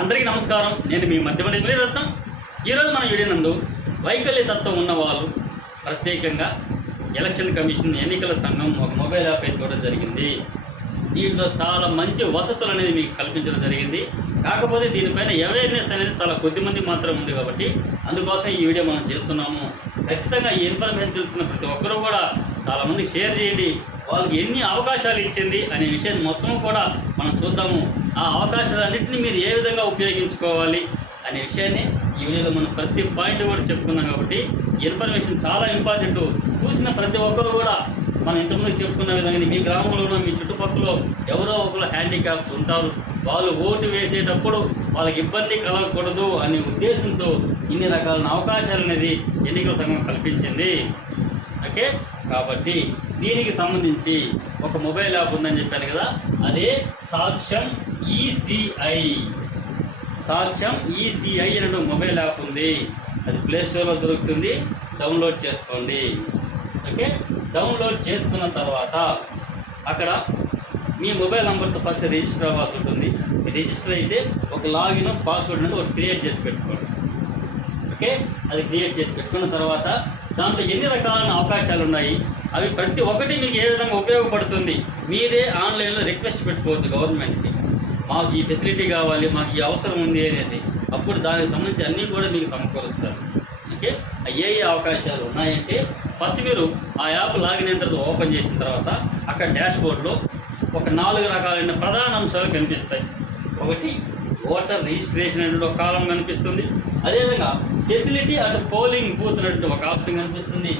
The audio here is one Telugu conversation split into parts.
అందరికీ నమస్కారం. నేను మీ మధ్యమని వీరరత్నం. ఈరోజు మన వీడియో నందు వైకల్య తత్వం ఉన్న వాళ్ళు ప్రత్యేకంగా ఎలక్షన్ కమిషన్ ఎన్నికల సంఘం ఒక మొబైల్ యాప్ పెట్టుకోవడం జరిగింది. దీంట్లో చాలా మంచి వసతులు అనేది మీకు కల్పించడం జరిగింది. కాకపోతే దీనిపైన అవేర్నెస్ అనేది చాలా కొద్ది మంది మాత్రం ఉంది కాబట్టి అందుకోసం ఈ వీడియో మనం చేస్తున్నాము. ఖచ్చితంగా ఈ ఇన్ఫర్మేషన్ తెలుసుకున్న ప్రతి ఒక్కరూ కూడా చాలామంది షేర్ చేయండి. వాళ్ళకి ఎన్ని అవకాశాలు ఇచ్చింది అనే విషయాన్ని మొత్తం కూడా మనం చూద్దాము. ఆ అవకాశాలన్నింటినీ మీరు ఏ విధంగా ఉపయోగించుకోవాలి అనే విషయాన్ని ఈ వీడియోలో మనం ప్రతి పాయింట్ కూడా చెప్పుకున్నాం కాబట్టి ఇన్ఫర్మేషన్ చాలా ఇంపార్టెంట్. చూసిన ప్రతి ఒక్కరు కూడా మనం ఇంతకుముందు చెప్పుకున్న విధంగా మీ గ్రామంలోనూ మీ చుట్టుపక్కల ఎవరో ఒకరు హ్యాండిక్యాప్స్ ఉంటారు. వాళ్ళు ఓటు వేసేటప్పుడు వాళ్ళకి ఇబ్బంది కలగకూడదు అనే ఉద్దేశంతో ఇన్ని రకాల అవకాశాలు అనేది ఎన్నికల సంఘం కల్పించింది. ఓకే, కాబట్టి దీనికి సంబంధించి ఒక మొబైల్ యాప్ ఉందని చెప్పాను కదా, అదే సాక్ష్యం ఈసీఐ. సాక్ష్యం ఈసీఐ అనే మొబైల్ యాప్ ఉంది. అది ప్లేస్టోర్లో దొరుకుతుంది, డౌన్లోడ్ చేసుకోండి. ఓకే, డౌన్లోడ్ చేసుకున్న తర్వాత అక్కడ మీ మొబైల్ నెంబర్తో ఫస్ట్ రిజిస్టర్ అవ్వాల్సి ఉంటుంది. రిజిస్టర్ అయితే ఒక లాగిన్ పాస్వర్డ్ అనేది ఒకటి క్రియేట్ చేసి పెట్టుకోండి. ఓకే, అది క్రియేట్ చేసి పెట్టుకున్న తర్వాత దాంట్లో ఎన్ని రకాలైన అవకాశాలు ఉన్నాయి, అవి ప్రతి ఒక్కటి మీకు ఏ విధంగా ఉపయోగపడుతుంది మీరే ఆన్లైన్లో రిక్వెస్ట్ పెట్టుకోవచ్చు గవర్నమెంట్కి. మాకు ఈ ఫెసిలిటీ కావాలి, మాకు ఈ అవసరం ఉంది అనేసి. అప్పుడు దానికి సంబంధించి అన్నీ కూడా మీకు సమకూరుస్తారు. ఓకే, ఏ అవకాశాలు ఉన్నాయంటే ఫస్ట్ మీరు ఆ యాప్ లాగిన్ అయిన తర్వాత ఓపెన్ చేసిన తర్వాత అక్కడ డాష్బోర్డ్లో ఒక 4 రకాలైన ప్రధాన అంశాలు కనిపిస్తాయి. ఒకటి ఓటర్ రిజిస్ట్రేషన్ అనేటువంటి ఒక కాలం కనిపిస్తుంది. అదేవిధంగా ఫెసిలిటీ అటు పోలింగ్ బూత్ అనేటువంటి ఒక ఆప్షన్ కనిపిస్తుంది.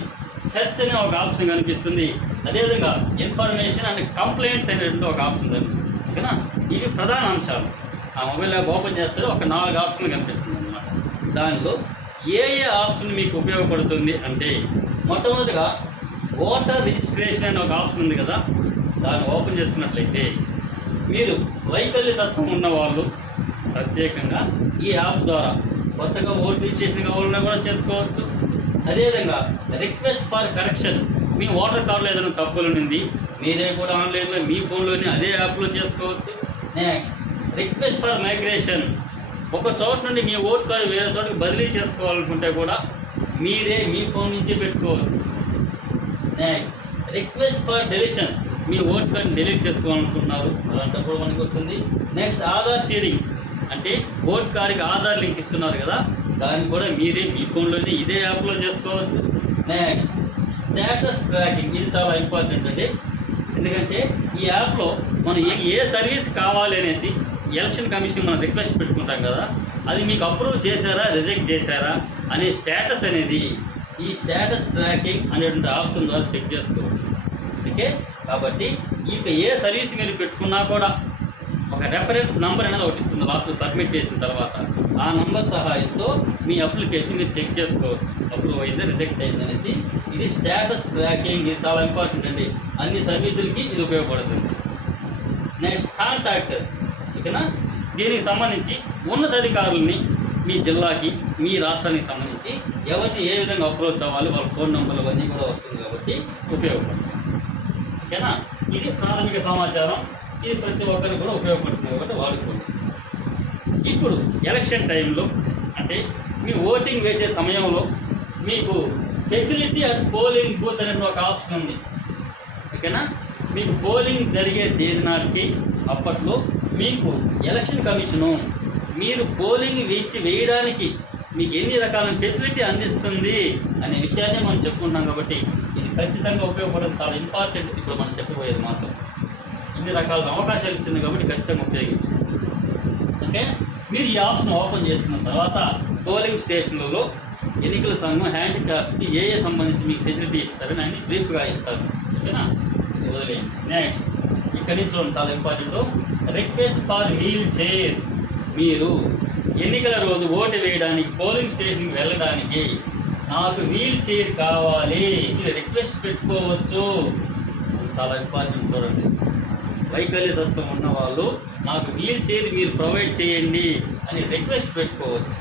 సెర్చ్ అనే ఒక ఆప్షన్ కనిపిస్తుంది. అదేవిధంగా ఇన్ఫర్మేషన్ అండ్ కంప్లైంట్స్ అనేటువంటి ఒక ఆప్షన్ కనిపిస్తుంది. ఓకేనా, ఇవి ప్రధాన అంశాలు. ఆ మొబైల్ యాప్ ఓపెన్ చేస్తే ఒక 4 ఆప్షన్లు కనిపిస్తుంది అన్నమాట. దానిలో ఏ ఆప్షన్ మీకు ఉపయోగపడుతుంది అంటే మొట్టమొదటిగా ఓటర్ రిజిస్ట్రేషన్ అనే ఒక ఆప్షన్ ఉంది కదా, దాన్ని ఓపెన్ చేసుకున్నట్లయితే మీరు వైకల్య తత్వం ఉన్న వాళ్ళు ప్రత్యేకంగా ఈ యాప్ ద్వారా కొత్తగా ఓటర్ రిజిస్ట్రేషన్ కావాలన్నా కూడా చేసుకోవచ్చు. అదేవిధంగా request for correction, me voter కార్డులో ఏదైనా తప్పులు ఉంది మీరే కూడా ఆన్లైన్లో మీ ఫోన్లోనే అదే యాప్లో చేసుకోవచ్చు. నెక్స్ట్ రిక్వెస్ట్ ఫర్ మైగ్రేషన్, ఒక చోట నుండి మీ ఓట్ కార్డు వేరే చోటకి బదిలీ చేసుకోవాలనుకుంటే కూడా మీరే మీ ఫోన్ నుంచి పెట్టుకోవచ్చు. Next request for deletion, me vote కార్డుని డిలీట్ చేసుకోవాలనుకుంటున్నారు అలాంటప్పుడు మనకి వస్తుంది. నెక్స్ట్ ఆధార్ సీడింగ్, అంటే ఓట్ కార్డుకి ఆధార్ లింక్ ఇస్తున్నారు కదా, దాన్ని కూడా మీరే మీ ఫోన్లోనే ఇదే యాప్లో చేసుకోవచ్చు. నెక్స్ట్ స్టేటస్ ట్రాకింగ్, ఇది చాలా ఇంపార్టెంట్ అండి. ఎందుకంటే ఈ యాప్లో మనం ఏ సర్వీస్ కావాలి అనేసి ఎలక్షన్ కమిషన్ మనం రిక్వెస్ట్ పెట్టుకుంటాం కదా, అది మీకు అప్రూవ్ చేశారా రిజెక్ట్ చేశారా అనే స్టేటస్ అనేది ఈ స్టేటస్ ట్రాకింగ్ అనేటువంటి ఆప్షన్ ద్వారా చెక్ చేసుకోవచ్చు. ఓకే, కాబట్టి ఇక ఏ సర్వీస్ మీరు పెట్టుకున్నా కూడా ఒక రెఫరెన్స్ నెంబర్ అనేది ఒకటి ఇస్తుంది లాస్ట్లో సబ్మిట్ చేసిన తర్వాత. ఆ నెంబర్ సహాయంతో మీ అప్లికేషన్ మీరు చెక్ చేసుకోవచ్చు, అప్రూవ్ అయిందా రిజెక్ట్ అయింది అనేసి. ఇది స్టేటస్ ట్రాకింగ్, ఇది చాలా ఇంపార్టెంట్ అండి. అన్ని సర్వీసులకి ఇది ఉపయోగపడుతుంది. నెక్స్ట్ కాంటాక్ట్, ఓకేనా, దీనికి సంబంధించి ఉన్నతాధికారుల్ని మీ జిల్లాకి మీ రాష్ట్రానికి సంబంధించి ఎవరిని ఏ విధంగా అప్రోచ్ అవ్వాలి వాళ్ళ ఫోన్ నెంబర్లు అవన్నీ కూడా వస్తుంది కాబట్టి ఉపయోగపడుతుంది. ఓకేనా, ఇది ప్రాథమిక సమాచారం. ఇది ప్రతి ఒక్కరికి కూడా ఉపయోగపడుతుంది కాబట్టి వాడుకోండి. ఇప్పుడు ఎలక్షన్ టైంలో అంటే మీ ఓటింగ్ వేసే సమయంలో మీకు ఫెసిలిటీ అండ్ పోలింగ్ బూత్ అనే ఒక ఆప్షన్ ఉంది. ఓకేనా, మీకు పోలింగ్ జరిగే తేదీ నాటికి అప్పట్లో మీకు ఎలక్షన్ కమిషను మీరు పోలింగ్ వేయడానికి మీకు ఎన్ని రకాల ఫెసిలిటీ అందిస్తుంది అనే విషయాన్ని మనం చెప్పుకుంటాం కాబట్టి ఇది ఖచ్చితంగా ఉపయోగపడడం చాలా ఇంపార్టెంట్. ఇప్పుడు మనం చెప్పబోయేది మాత్రం ఇన్ని రకాల అవకాశాలు ఇచ్చింది కాబట్టి ఖచ్చితంగా ఉపయోగించండి. ఓకే, మీరు ఈ ఆప్షన్ ఓపెన్ చేసుకున్న తర్వాత పోలింగ్ స్టేషన్లలో ఎన్నికల సంఘం హ్యాండిక్యాప్స్కి ఏ సంబంధించి మీకు ఫెసిలిటీ ఇస్తారని ఆయన బ్రీఫ్గా ఇస్తారు. ఓకేనా, వదిలేయండి. నెక్స్ట్ ఇక్కడి నుంచి చూడండి, చాలా important. Request for wheelchair, మీరు ఎన్నికల రోజు ఓటు వేయడానికి పోలింగ్ స్టేషన్కి వెళ్ళడానికి నాకు వీల్ చైర్ కావాలి, ఇది రిక్వెస్ట్ పెట్టుకోవచ్చు. చాలా ఇంపార్టెంట్ చూడండి. వైకల్య తత్వం ఉన్న వాళ్ళు నాకు వీల్ చైర్ మీరు ప్రొవైడ్ చేయండి అని రిక్వెస్ట్ పెట్టుకోవచ్చు.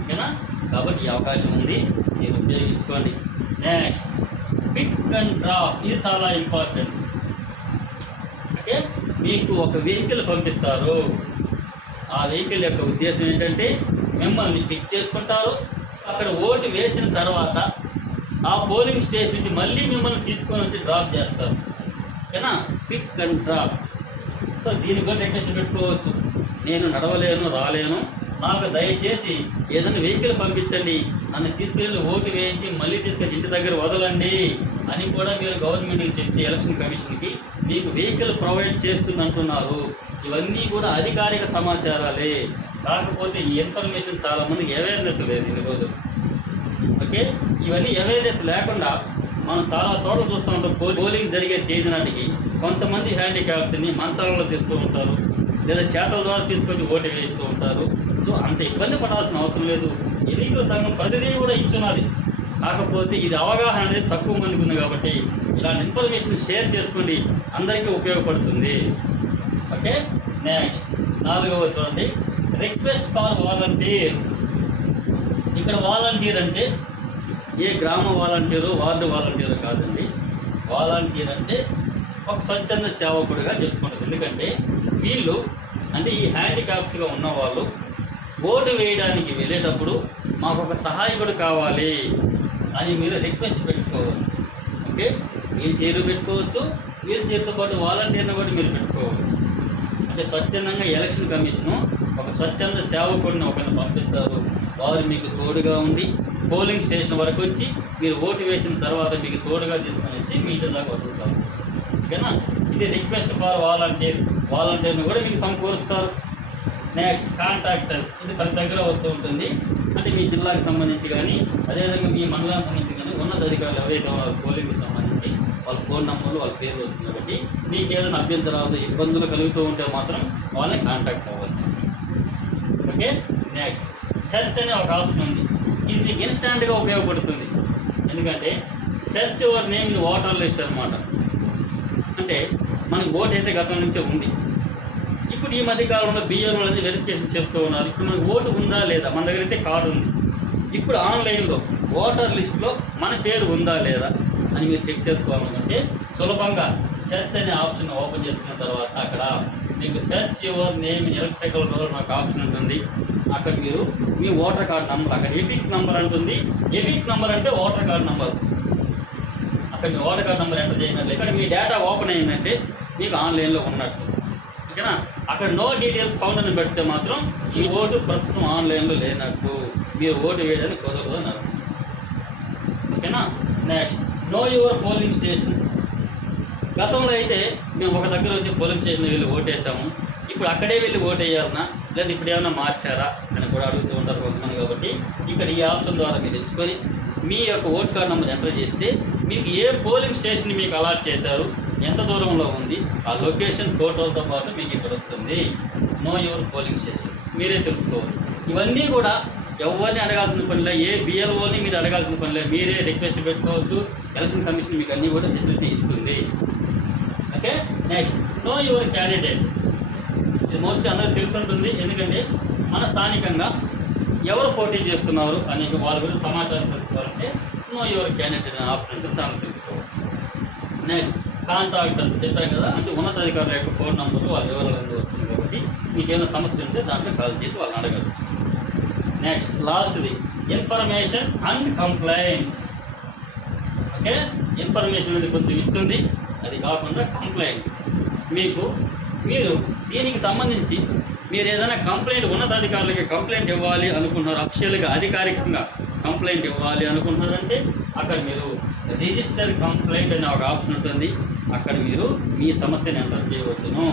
ఓకేనా, కాబట్టి ఈ అవకాశం ఉంది, మీరు ఉపయోగించుకోండి. నెక్స్ట్ పిక్ అండ్ డ్రాప్, ఇది చాలా ఇంపార్టెంట్. ఓకే, మీకు ఒక వెహికల్ పంపిస్తారు, ఆ వెహికల్ యొక్క ఉద్దేశం ఏంటంటే మిమ్మల్ని పిక్ చేసుకుంటారు, అక్కడ ఓటు వేసిన తర్వాత ఆ పోలింగ్ స్టేషన్ నుంచి మళ్ళీ మిమ్మల్ని తీసుకొని వచ్చి డ్రాప్ చేస్తారు. ఓకేనా, పిక్ అండ్ డ్రాప్. సో దీనికి కూడా రిక్వెస్ట్ పెట్టుకోవచ్చు, నేను నడవలేను రాలేను, నాకు దయచేసి ఏదైనా వెహికల్ పంపించండి, నన్ను తీసుకెళ్ళి ఓటు వేయించి మళ్ళీ తీసుకొచ్చి ఇంటి దగ్గర వదలండి అని కూడా మీరు గవర్నమెంట్కి చెప్తే ఎలక్షన్ కమిషన్కి మీకు వెహికల్ ప్రొవైడ్ చేస్తుంది అంటున్నారు. ఇవన్నీ కూడా అధికారిక సమాచారాలే, కాకపోతే ఈ ఇన్ఫర్మేషన్ చాలామందికి అవేర్నెస్ లేదు ఇన్ని రోజులు. ఓకే, ఇవన్నీ అవేర్నెస్ లేకుండా మనం చాలా చోట్ల చూస్తూ ఉంటాం. పోలింగ్ జరిగే తేదీ నాటికి కొంతమంది హ్యాండిక్యాప్స్ని మంచాలలో తీస్తూ ఉంటారు, లేదా చేతల ద్వారా తీసుకొచ్చి ఓటు వేస్తూ ఉంటారు. సో అంత ఇబ్బంది పడాల్సిన అవసరం లేదు. ఎన్నికల సంఘం ప్రతిదీ కూడా ఇచ్చున్నది, కాకపోతే ఇది అవగాహన అనేది తక్కువ మందికి ఉంది కాబట్టి ఇలాంటి ఇన్ఫర్మేషన్ షేర్ చేసుకోండి, అందరికీ ఉపయోగపడుతుంది. ఓకే, నెక్స్ట్ 4వ చూడండి, రిక్వెస్ట్ ఫర్ వాలంటీర్. ఇక్కడ వాలంటీర్ అంటే ఏ గ్రామ వాలంటీరు వార్డు వాలంటీరు కాదండి. వాలంటీర్ అంటే ఒక స్వచ్ఛంద సేవకుడిగా చెప్పుకుంటుంది. ఎందుకంటే వీళ్ళు అంటే ఈ హ్యాండిక్యాప్స్గా ఉన్నవాళ్ళు ఓటు వేయడానికి వెళ్ళేటప్పుడు మాకు ఒక సహాయకుడు కావాలి అని మీరు రిక్వెస్ట్ పెట్టుకోవచ్చు. ఓకే, వీల్ చైర్ పెట్టుకోవచ్చు, వీల్ చైర్తో పాటు వాలంటీర్ని కూడా మీరు పెట్టుకోవచ్చు. అంటే స్వచ్ఛందంగా ఎలక్షన్ కమిషను ఒక స్వచ్ఛంద సేవకుడిని ఒకరిని పంపిస్తారు. వారు మీకు తోడుగా ఉండి పోలింగ్ స్టేషన్ వరకు వచ్చి మీరు ఓటు వేసిన తర్వాత మీకు తోడుగా తీసుకొని వచ్చి మీ ఇంటి దాకా వదులుతారు. ఓకేనా, ఇది రిక్వెస్ట్ ఫర్ వాలంటీర్. వాలంటీర్ని కూడా మీకు సమకూరుస్తారు. నెక్స్ట్ కాంట్రాక్టర్స్, ఇది ప్రతి దగ్గర వస్తూ ఉంటుంది. అంటే మీ జిల్లాకు సంబంధించి కానీ అదేవిధంగా మీ మండలానికి సంబంధించి కానీ ఉన్నత అధికారులు ఎవరైతే పోలింగ్కి సంబంధించి వాళ్ళ ఫోన్ నెంబర్లు వాళ్ళ పేర్లు వస్తుంది కాబట్టి మీకు ఏదైనా అభ్యంతరాలు ఇబ్బందులు కలుగుతూ ఉంటే మాత్రం వాళ్ళని కాంటాక్ట్ అవ్వచ్చు. ఓకే, నెక్స్ట్ సెర్చ్ అనే ఒక ఆప్షన్ ఉంది. ఇది మీకు ఇన్స్టాంట్గా ఉపయోగపడుతుంది. ఎందుకంటే search your name in voter list అనమాట. అంటే మనకి ఓటు అయితే గతం నుంచే ఉంది. ఇప్పుడు ఈ మధ్య కాలంలో బియ్యం అనేది వెరిఫికేషన్ చేస్తూ ఉన్నారు. ఇప్పుడు మనకు ఓటు ఉందా లేదా, మన దగ్గర అయితే కార్డు ఉంది. ఇప్పుడు ఆన్లైన్లో ఓటర్ లిస్టులో మన పేరు ఉందా లేదా అని మీరు చెక్ చేసుకోవాలనుకుంటే సులభంగా సెర్చ్ అనే ఆప్షన్ ఓపెన్ చేసుకున్న తర్వాత అక్కడ మీకు search your name in electrical roll నాకు ఆప్షన్ ఉంటుంది. అక్కడ మీరు మీ ఓటర్ కార్డు నెంబర్, అక్కడ ఎపిక్ నెంబర్ అంటుంది. ఎపిక్ నెంబర్ అంటే ఓటర్ కార్డు నెంబర్. అక్కడ మీ ఓటర్ కార్డు నెంబర్ ఎంటర్ చేయనట్లయితే ఇక్కడ మీ డేటా ఓపెన్ అయిందంటే మీకు ఆన్లైన్లో ఉన్నట్టు. ఓకేనా, అక్కడ నో డీటెయిల్స్ ఫౌండ్ అని పెడితే మాత్రం ఈ ఓటు ప్రస్తుతం ఆన్లైన్లో లేనట్టు, మీరు ఓటు వేయడానికి కుదరదు అని అర్థం. ఓకేనా, next know your polling station. గతంలో అయితే మేము ఒక దగ్గర వచ్చి పోలింగ్ స్టేషన్లో వెళ్ళి ఓటేసాము, ఇప్పుడు అక్కడే వెళ్ళి ఓటు వేయాలన్నా లేదా ఇప్పుడు ఏమైనా మార్చారా అని కూడా అడుగుతూ ఉంటారు కొంతమంది. కాబట్టి ఇక్కడ ఈ ఆప్షన్ ద్వారా మీరు ఎంచుకొని మీ యొక్క ఓట్ కార్డ్ నెంబర్ ఎంటర్ చేస్తే మీకు ఏ పోలింగ్ స్టేషన్ మీకు అలాట్ చేశారు, ఎంత దూరంలో ఉంది, ఆ లొకేషన్ ఫోటోలతో పాటు మీకు ఇక్కడ వస్తుంది. నో యువర్ పోలింగ్ స్టేషన్ మీరే తెలుసుకోవచ్చు. ఇవన్నీ కూడా ఎవరిని అడగాల్సిన పనిలే, ఏ బిఎల్ఓని మీరు అడగాల్సిన పనిలే, మీరే రిక్వెస్ట్ పెట్టుకోవచ్చు. ఎలక్షన్ కమిషన్ మీకు అన్నీ కూడా ఫెసిలిటీ ఇస్తుంది. Okay, next know your candidate. ఇది మోస్ట్లీ అందరికీ తెలిసి ఉంటుంది. ఎందుకంటే మన స్థానికంగా ఎవరు పోటీ చేస్తున్నారు అనే వాళ్ళ గురించి సమాచారం తెలుసుకోవాలంటే నో యువర్ క్యాండిడేట్ అనే ఆప్షన్ ఉంటుంది, దాన్ని తెలుసుకోవచ్చు. నెక్స్ట్ కాంట్రాక్టర్స్ చెప్పారు కదా, అంటే ఉన్నతాధికారుల యొక్క ఫోన్ నెంబర్లు వాళ్ళ వివరాలు వస్తుంది కాబట్టి మీకు ఏమైనా సమస్య ఉంటే దాంట్లో కాల్ చేసి వాళ్ళని అడగచ్చు. నెక్స్ట్ లాస్ట్ది information and complaints. Okay, information అనేది కొంచెం ఇస్తుంది, అది కాకుండా కంప్లైంట్స్. మీరు దీనికి సంబంధించి మీరు ఏదైనా కంప్లైంట్ ఉన్నతాధికారులకి కంప్లైంట్ ఇవ్వాలి అనుకుంటున్నారు, అఫీషియల్గా అధికారికంగా కంప్లైంట్ ఇవ్వాలి అనుకుంటున్నారంటే అక్కడ మీరు రిజిస్టర్ కంప్లైంట్ అనే ఒక ఆప్షన్ ఉంటుంది. అక్కడ మీరు మీ సమస్యను ఎంటర్ చేయవచ్చును.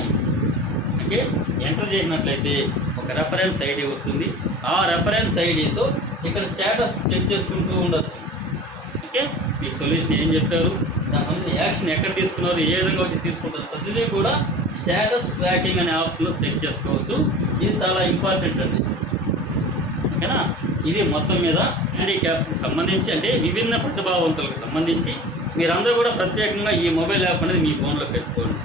ఓకే, ఎంటర్ చేసినట్లయితే ఒక రెఫరెన్స్ ఐడి వస్తుంది. ఆ రెఫరెన్స్ ఐడితో ఇక్కడ స్టేటస్ చెక్ చేసుకుంటూ ఉండొచ్చు. ఓకే, మీ సొల్యూషన్ ఏం చెప్పారు, దాని సంబంధించిన యాక్షన్ ఎక్కడ తీసుకున్నారు, ఏ విధంగా వచ్చి తీసుకుంటారు, ప్రతిదీ కూడా స్టేటస్ ట్రాకింగ్ అనే ఆప్షన్లో చెక్ చేసుకోవచ్చు. ఇది చాలా ఇంపార్టెంట్ అండి. ఓకేనా, ఇది మొత్తం మీద హ్యాండిక్యాప్స్కి సంబంధించి అంటే విభిన్న ప్రతిభావంతులకు సంబంధించి మీరందరూ కూడా ప్రత్యేకంగా ఈ మొబైల్ యాప్ అనేది మీ ఫోన్లో పెట్టుకోండి.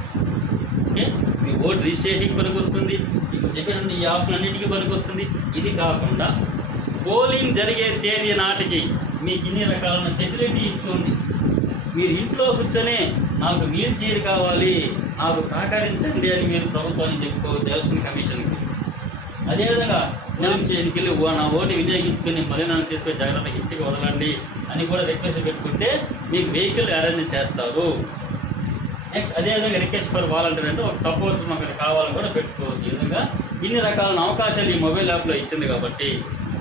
ఓకే, మీ ఓటు రిజిస్ట్రేషన్కి పనికి వస్తుంది, ఇప్పుడు చెప్పినట్టు ఈ ఆప్షన్ అన్నింటికీ పనికి వస్తుంది. ఇది కాకుండా పోలింగ్ జరిగే తేదీ నాటికి మీకు ఇన్ని రకాలైన ఫెసిలిటీ ఇస్తుంది. మీరు ఇంట్లో కూర్చొని నాకు వీల్ చైర్ కావాలి, నాకు సహకరించండి అని మీరు ప్రభుత్వానికి చెప్పుకోవచ్చు, ఎలక్షన్ కమిషన్కి. అదేవిధంగా పోలింగ్ స్టేషన్కి వెళ్ళి నా ఓటు వినియోగించుకొని మళ్ళీ నాకు తీసుకొని జాగ్రత్తగా ఇంటికి వదలండి అని కూడా రిక్వెస్ట్ పెట్టుకుంటే మీకు వెహికల్ అరేంజ్ చేస్తారు. నెక్స్ట్ అదేవిధంగా రిక్వెస్ట్ ఫర్ వాలంటీర్ అంటే ఒక సపోర్ట్ మాకు కావాలని కూడా పెట్టుకోవచ్చు. ఈ విధంగా ఇన్ని రకాల అవకాశాలు ఈ మొబైల్ యాప్లో ఇచ్చింది కాబట్టి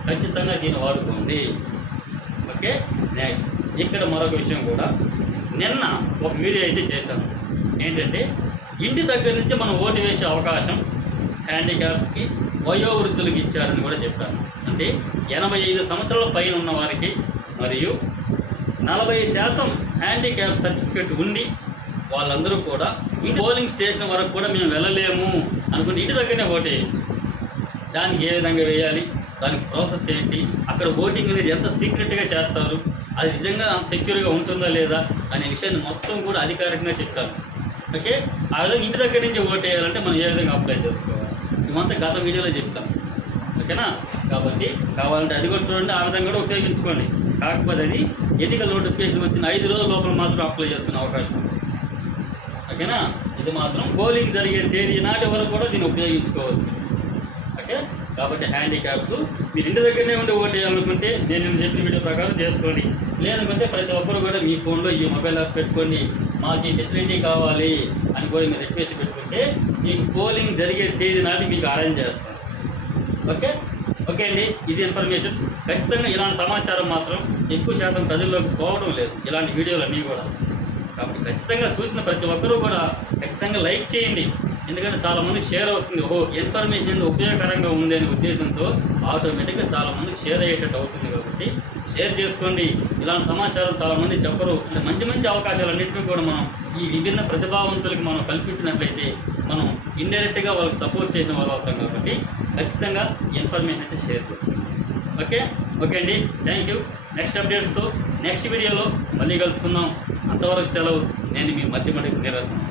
ఖచ్చితంగా దీన్ని వాడుకోండి. ఓకే. నెక్స్ట్ ఇక్కడ మరొక విషయం కూడా, నిన్న ఒక వీడియో అయితే చేశాను. ఏంటంటే ఇంటి దగ్గర నుంచి మనం ఓటు వేసే అవకాశం హ్యాండిక్యాప్స్కి, వయోవృద్ధులకి ఇచ్చారని కూడా చెప్పాను. అంటే 85 సంవత్సరాల పైన ఉన్న వారికి మరియు 40% హ్యాండిక్యాప్ సర్టిఫికేట్ ఉండి వాళ్ళందరూ కూడా ఈ పోలింగ్ స్టేషన్ వరకు కూడా మేము వెళ్ళలేము అనుకుంటే ఇంటి దగ్గరనే ఓటు వేయచ్చు. దానికి ఏ విధంగా వేయాలి, దానికి ప్రాసెస్ ఏంటి, అక్కడ ఓటింగ్ అనేది ఎంత సీక్రెట్గా చేస్తారు, అది నిజంగా అంత సెక్యూర్గా ఉంటుందా లేదా అనే విషయాన్ని మొత్తం కూడా అధికారికంగా చెప్తాను. ఓకే. ఆ విధంగా ఇంటి దగ్గర నుంచి ఓటు వేయాలంటే మనం ఏ విధంగా అప్లై చేసుకోవాలి ఇవంతా గత వీడియోలో చెప్తాం. ఓకేనా. కాబట్టి కావాలంటే అది కూడా చూడండి, ఆ విధంగా కూడా ఉపయోగించుకోండి. కాకపోతే అది ఎన్నికల నోటిఫికేషన్ వచ్చిన 5 రోజుల లోపల మాత్రం అప్లై చేసుకునే అవకాశం ఉంది. ఓకేనా. ఇది మాత్రం పోలింగ్ జరిగే తేదీ నాటి వరకు కూడా దీన్ని ఉపయోగించుకోవచ్చు. ఓకే. కాబట్టి హ్యాండిక్యాప్స్ మీరు ఇంటి దగ్గరనే ఉండి ఓటు వేయాలనుకుంటే నేను చెప్పిన వీడియో ప్రకారం చేసుకోండి. లేదనుకుంటే ప్రతి ఒక్కరు కూడా మీ ఫోన్లో ఈ మొబైల్ యాప్ పెట్టుకోండి, మాకు ఈ ఫెసిలిటీ కావాలి అని కూడా మీరు రిక్వెస్ట్ పెట్టుకుంటే మీకు పోలింగ్ జరిగే తేదీ నాటి మీకు అరేంజ్ చేస్తాం. ఓకే. ఓకే అండి, ఇది ఇన్ఫర్మేషన్. ఖచ్చితంగా ఇలాంటి సమాచారం మాత్రం ఎక్కువ శాతం ప్రజల్లోకి పోవడం లేదు, ఇలాంటి వీడియోలు అన్నీ కూడా. కాబట్టి ఖచ్చితంగా చూసిన ప్రతి ఒక్కరూ కూడా ఖచ్చితంగా లైక్ చేయండి. ఎందుకంటే చాలామందికి షేర్ అవుతుంది. ఇన్ఫర్మేషన్ ఎందుకు ఉపయోగకరంగా ఉంది అనే ఉద్దేశంతో ఆటోమేటిక్గా చాలామందికి షేర్ అయ్యేటట్టు అవుతుంది. కాబట్టి షేర్ చేసుకోండి. ఇలాంటి సమాచారం చాలామంది చెప్పరు. అంటే మంచి మంచి అవకాశాలన్నింటినీ కూడా మనం ఈ విభిన్న ప్రతిభావంతులకి మనం కల్పించినట్లయితే మనం ఇండైరెక్ట్గా వాళ్ళకి సపోర్ట్ చేయడం వల్ల అవుతాం. కాబట్టి ఖచ్చితంగా ఇన్ఫర్మేషన్ అయితే షేర్ చేసుకోండి. ఓకే. ఓకే అండి, థ్యాంక్ యూ. నెక్స్ట్ అప్డేట్స్తో నెక్స్ట్ వీడియోలో మళ్ళీ కలుసుకుందాం. అంతవరకు సెలవు. నేను మీ మధ్య నిరంతరం.